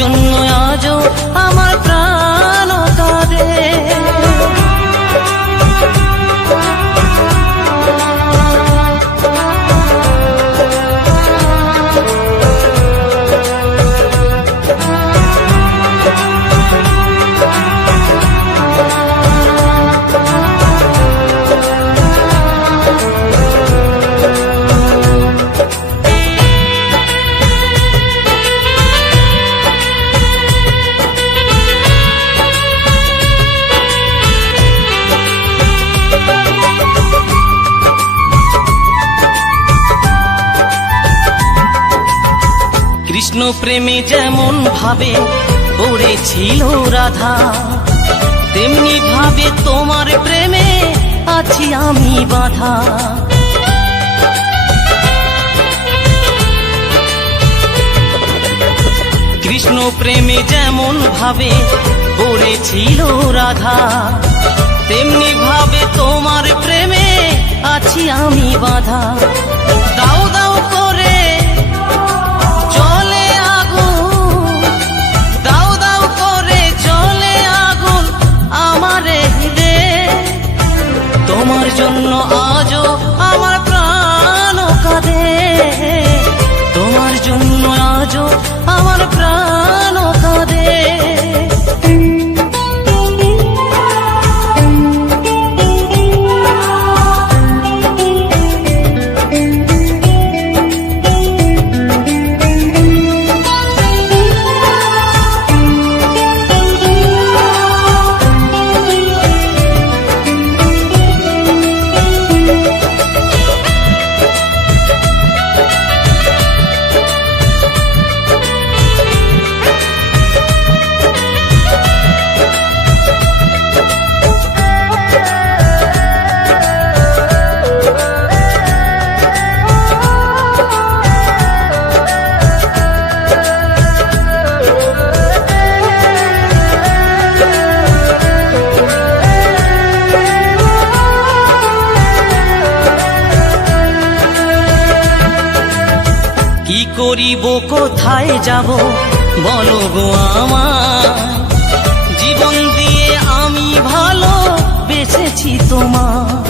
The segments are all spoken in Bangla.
জন্য আজও আমার প্রাণ কাঁদে। কৃষ্ণ প্রেমে যেমন ভাবে পড়েছিল রাধা, তেমনি ভাবে তোমার প্রেমে আছি আমি বাঁধা। কৃষ্ণ প্রেমে যেমন ভাবে পড়েছিল রাধা, তেমনি ভাবে তোমার প্রেমে আছি আমি বাঁধা। দাও দাও করে জলে আগুন, দাও দাও করে জলে আগুন আমার হৃদে। তোমার জন্য আজও আমার প্রাণ কাঁদে, তোমার জন্য আজও আমার প্রাণ কাঁদে। কি করিব কোথায় যাব বলো গো আমার, জীবন দিয়ে আমি ভালো বেঁচেছি তোমার।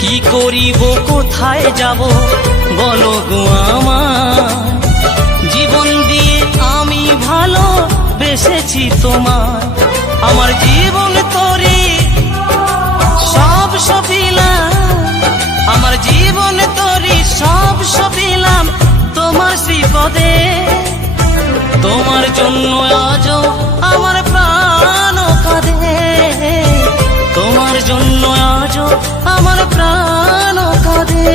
কি করিব কোথায় যাব বলো গো আমার, জীবন দিয়ে আমি ভালো বেঁচেছি তোমার। আমার জীবন তোরে সব সপিলাম, আমার জীবন তোরে সব সপিলাম তোমার শ্রীপদে। তোমার জন্য আজও আমার প্রাণ কাঁদে, তোমার জন্য আজও আমার প্রাণ কাঁদে।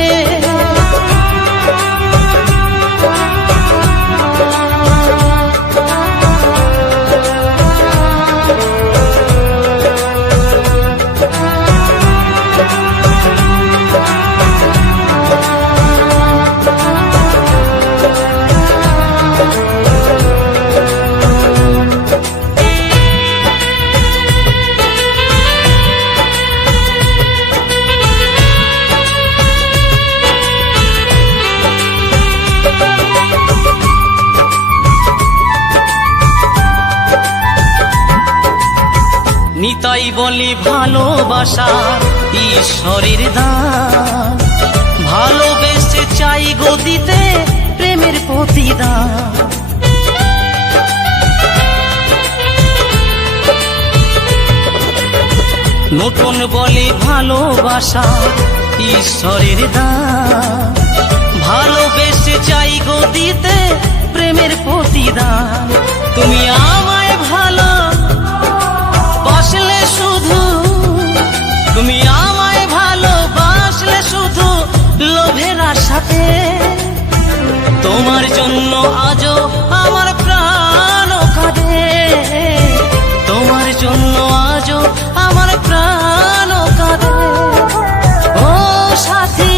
নিতাই বলি ভালোবাসা ঈশ্বরের দান, ভালোবেসে চাই গো দিতে প্রেমের প্রতিদান। নতুন বলে ভালোবাসা ঈশ্বরের দান, ভালোবেসে চাই গো দিতে প্রেমের প্রতিদান। তুমি আমায় ভালো বাসলে শুধু, তুমি আমায় ভালোবাসলে শুধু লোভের আশাতে। তোমার জন্য আজও আমার প্রাণ কাঁদে, তোমার জন্য আজও আমার প্রাণ কাঁদে। ও সাথী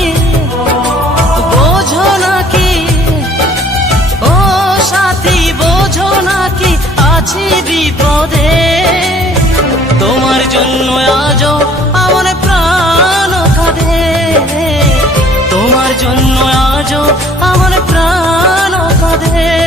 বোঝো নাকি, ও সাথী বোঝো নাকি আছি বিপদে। তোমার জন্য আজও আমার প্রাণ কাঁদে, তোমার আজও আমার প্রাণ কাঁদে।